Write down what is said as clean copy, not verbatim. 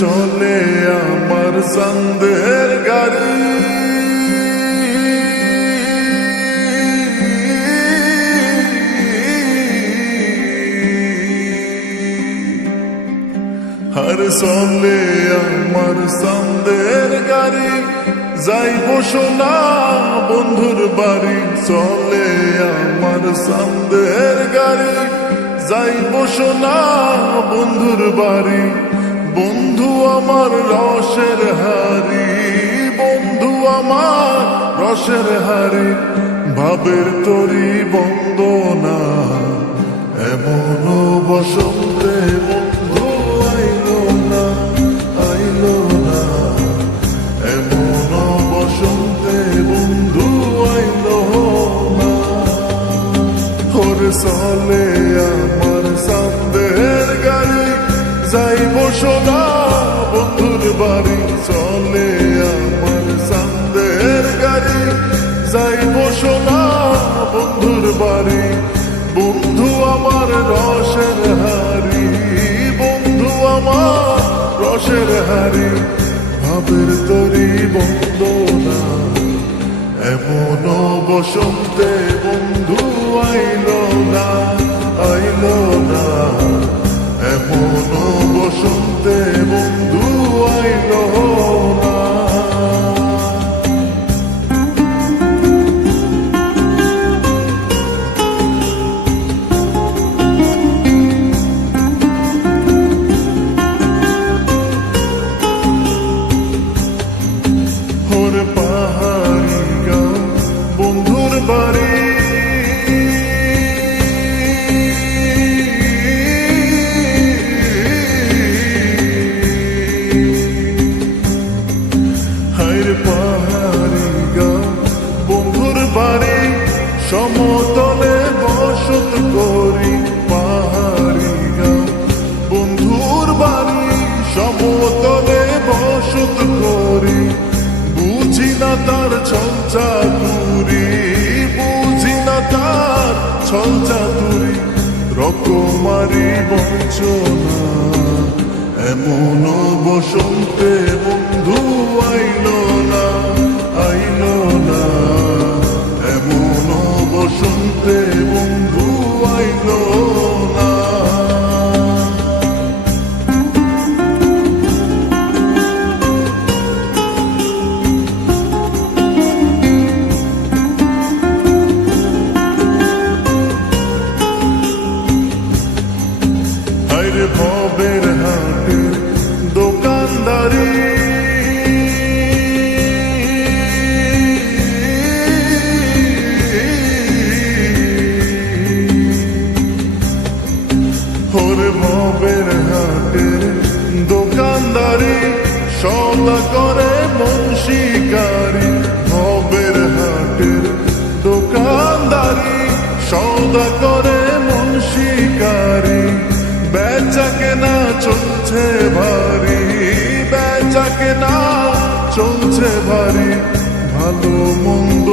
চলে আমার চাঁদের গাড়ি, আর চলে আমার চাঁদের গাড়ি, যাইব সোনা বন্ধুর বাড়ি। চলে আমার চাঁদের গাড়ি, যাইব সোনা বন্ধুর বাড়ি। বন্ধু আমার রসের হারি, বন্ধু আমার রসের হারি, ভাবের তরি বন্দনা। এমন বসন্তে বন্ধু আইলো না, আইলো না। এমন বসন্তে বন্ধু আইলো না। ওরে চলে আমার চাঁদের গাড়ি, যাইব সোনা বন্ধুর বাড়ি। চলে আমার চাঁদের গাড়ি, যাইব সোনা বন্ধুর বাড়ি। বন্ধু আমার রসের হারি, বন্ধু আমার রসের হারি, ভাবের তরি বন্দনা। এমন বসন্তে বন্ধু আইলো না, আইলো না। এমন বসন্তে বন্ধু আইলো না। ওরে পাহাড়ি গাঁও বন্ধুর বাড়ি, হায়রে পাহাড়ি গাঁও বন্ধুর বাড়ি। সমতলে বসত করি, পাহাড়ি গাঁও বন্ধুর বাড়ি। সমতলে বসত করি, বুঝি না তার ছল চাতুরি, বুঝি না তার ছল চাতুরি। রকমারি বঞ্চনা, এমন বসন্তে বন্ধু আইলো না, আইলো না। এমন বসন্তে বন্ধু আইলো না। হায়রে ভবের হাটের দোকানদারি, ওরে ভবের হাটের দোকানদারি। সদা করে মন শিকারি, ভবের হাটের দোকানদারি। সদা করে মন শিকারি, বেচা কেনা চলছে ভারী, বেচা কেনা চলছে ভারী। ভালো মন্দ